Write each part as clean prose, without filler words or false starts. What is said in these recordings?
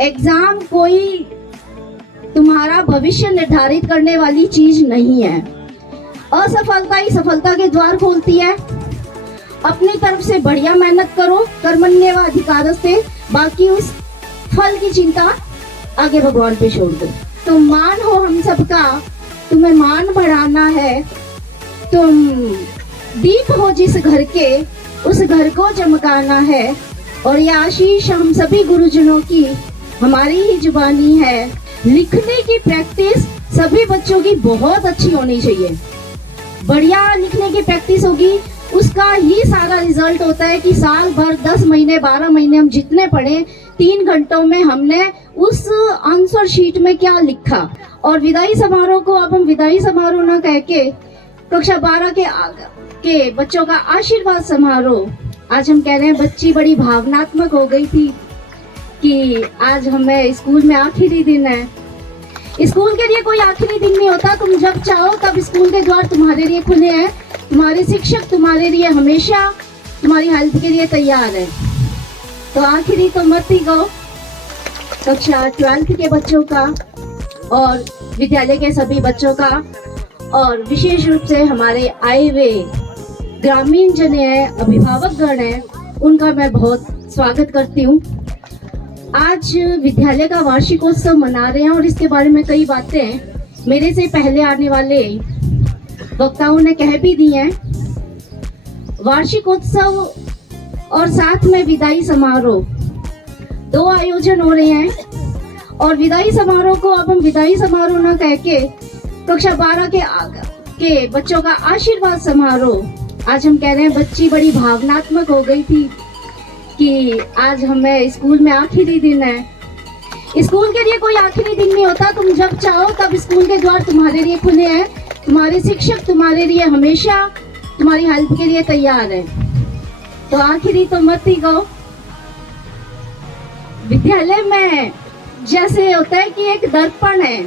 Exam कोई तुम्हारा भविष्य निर्धारित करने वाली चीज नहीं है। असफलता ही सफलता के द्वार खोलती है। अपनी तरफ से बढ़िया मेहनत करो, कर्मण्येवाधिकारस्ते, बाकी उस फल की चिंता आगे भगवान पे छोड़ दो। तुम मान हो हम सबका, तुम्हें मान बढ़ाना है। तुम दीप हो जिस घर के, उस घर को चमकाना है। और ये आशीष हम सभी गुरुजनों की हमारी ही जुबानी है। लिखने की प्रैक्टिस सभी बच्चों की बहुत अच्छी होनी चाहिए। बढ़िया लिखने की प्रैक्टिस होगी, उसका ही सारा रिजल्ट होता है कि साल भर 10 महीने 12 महीने हम जितने पढ़े, 3 घंटों में हमने उस आंसर शीट में क्या लिखा। और विदाई समारोह को अब हम विदाई समारोह न कह के कक्षा 12 के बच्चों का आशीर्वाद समारोह आज हम कह रहे हैं। बच्ची बड़ी भावनात्मक हो गई थी कि आज हमें स्कूल में आखिरी दिन है। स्कूल के लिए कोई आखिरी दिन नहीं होता, तुम जब चाहो तब स्कूल के द्वार तुम्हारे लिए खुले हैं। तुम्हारे शिक्षक तुम्हारे लिए हमेशा तुम्हारी हेल्प के लिए तैयार है। तो आखिरी तो मत ही गो कक्षा 12 के बच्चों का और विद्यालय के सभी बच्चों का, और विशेष रूप से हमारे आए हुए ग्रामीण जन है, अभिभावक गण है, उनका मैं बहुत स्वागत करती हूँ। आज विद्यालय का वार्षिकोत्सव मना रहे हैं और इसके बारे में कई बातें मेरे से पहले आने वाले वक्ताओं ने कह भी दी हैं। वार्षिकोत्सव और साथ में विदाई समारोह 2 आयोजन हो रहे हैं। और विदाई समारोह को अब हम विदाई समारोह न कह के कक्षा 12 के बच्चों का आशीर्वाद समारोह आज हम कह रहे हैं। बच्ची बड़ी भावनात्मक हो गई थी कि आज हमें स्कूल में आखिरी दिन है। स्कूल के लिए कोई आखिरी दिन नहीं होता, तुम जब चाहो तब स्कूल के द्वार तुम्हारे लिए खुले हैं। तुम्हारे शिक्षक तुम्हारे लिए हमेशा तुम्हारी हेल्प के लिए तैयार है। तो आखिरी तो मत ही गो। विद्यालय में जैसे होता है कि एक दर्पण है,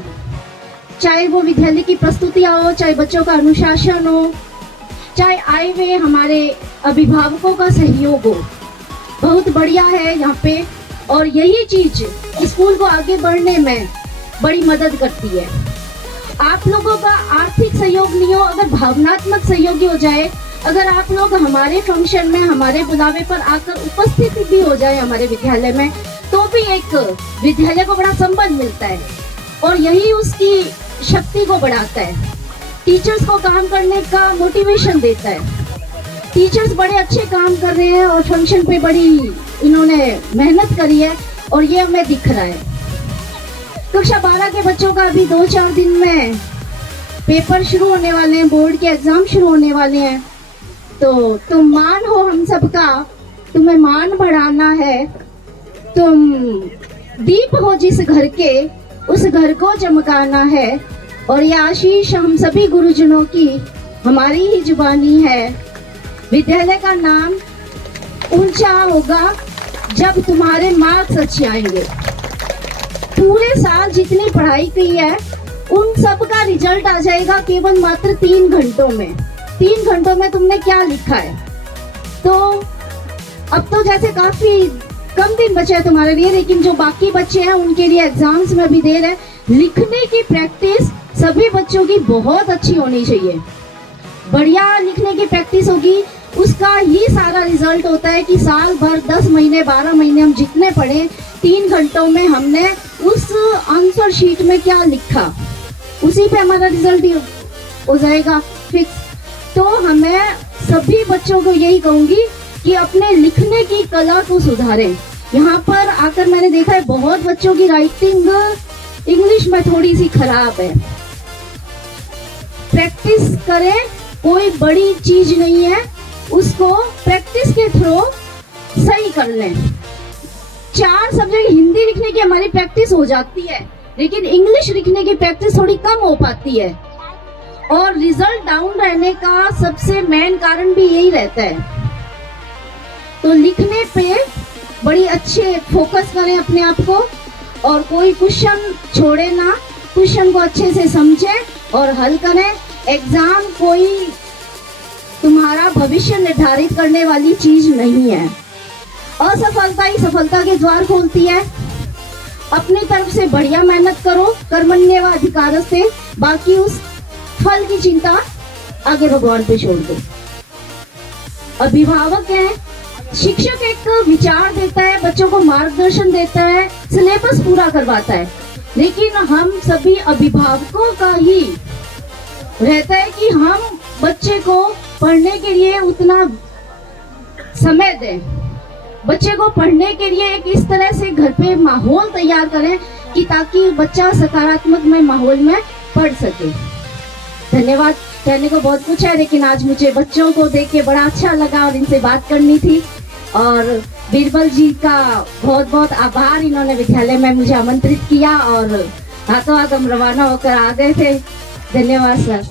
चाहे वो विद्यालय की प्रस्तुतियां हो, चाहे बच्चों का अनुशासन हो, चाहे आए हुए हमारे अभिभावकों का सहयोग हो, बहुत बढ़िया है यहाँ पे। और यही चीज स्कूल को आगे बढ़ने में बड़ी मदद करती है। आप लोगों का आर्थिक सहयोग नहीं हो, अगर भावनात्मक सहयोग हो जाए, अगर आप लोग हमारे फंक्शन में हमारे बुलावे पर आकर उपस्थित भी हो जाए हमारे विद्यालय में, तो भी एक विद्यालय को बड़ा संबल मिलता है और यही उसकी शक्ति को बढ़ाता है। टीचर्स को काम करने का मोटिवेशन देता है। टीचर्स बड़े अच्छे काम कर रहे हैं और फंक्शन पे बड़ी इन्होंने मेहनत करी है और ये हमें दिख रहा है। कक्षा 12 के बच्चों का अभी 2-4 दिन में पेपर शुरू होने वाले हैं, बोर्ड के एग्जाम शुरू होने वाले हैं। तो तुम मान हो हम सबका, तुम्हें मान बढ़ाना है। तुम दीप हो जिस घर के, उस घर को चमकाना है। और ये आशीष हम सभी गुरुजनों की हमारी ही जुबानी है। विद्यालय का नाम ऊंचा होगा जब तुम्हारे मार्क्स अच्छे आएंगे। पूरे साल जितनी पढ़ाई की है उन सब का रिजल्ट आ जाएगा केवल मात्र 3 घंटों में। 3 घंटों में तुमने क्या लिखा है। तो अब तो जैसे काफी कम दिन बचे हैं तुम्हारे लिए, लेकिन जो बाकी बच्चे हैं उनके लिए एग्जाम्स में भी देर है। लिखने की प्रैक्टिस सभी बच्चों की बहुत अच्छी होनी चाहिए। बढ़िया लिखने की प्रैक्टिस होगी, उसका ही सारा रिजल्ट होता है कि साल भर 10 महीने 12 महीने हम जितने पढ़े, 3 घंटों में हमने उस आंसर शीट में क्या लिखा, उसी पे हमारा रिजल्ट हो जाएगा फिक्स। तो हमें सभी बच्चों को यही कहूंगी कि अपने लिखने की कला को सुधारें। यहाँ पर आकर मैंने देखा है बहुत बच्चों की राइटिंग इंग्लिश में थोड़ी सी खराब है। प्रैक्टिस करें, कोई बड़ी चीज नहीं है, उसको प्रैक्टिस के थ्रू सही कर लें। 4 सब्जेक्ट हिंदी लिखने की हमारी प्रैक्टिस हो जाती है, लेकिन इंग्लिश लिखने की प्रैक्टिस थोड़ी कम हो पाती है और रिजल्ट डाउन रहने का सबसे मेन कारण भी यही रहता है। तो लिखने पे बड़ी अच्छे फोकस करें अपने आप को और कोई क्वेश्चन छोड़े ना, क्वेश्चन को अच्छे से समझें और हल करें। एग्जाम कोई तुम्हारा भविष्य निर्धारित करने वाली चीज नहीं है। असफलता ही सफलता के द्वार खोलती है। अपनी तरफ से बढ़िया मेहनत करो, कर्मण्येव अधिकारस्ते, बाकी उस फल की चिंता आगे भगवान पे छोड़ दो। अभिभावक है, शिक्षक एक विचार देता है, बच्चों को मार्गदर्शन देता है, सिलेबस पूरा करवाता है, लेकिन हम सभी अभिभावकों का ही रहता है कि हम बच्चे को पढ़ने के लिए उतना समय दें, बच्चे को पढ़ने के लिए एक इस तरह से घर पे माहौल तैयार करें कि ताकि बच्चा सकारात्मक में माहौल में पढ़ सके। धन्यवाद। कहने को बहुत कुछ है, लेकिन आज मुझे बच्चों को देख के बड़ा अच्छा लगा और इनसे बात करनी थी। और बीरबल जी का बहुत बहुत आभार, इन्होंने विद्यालय में मुझे आमंत्रित किया और हाथों हाथ हम रवाना होकर आ गए थे। धन्यवाद सर।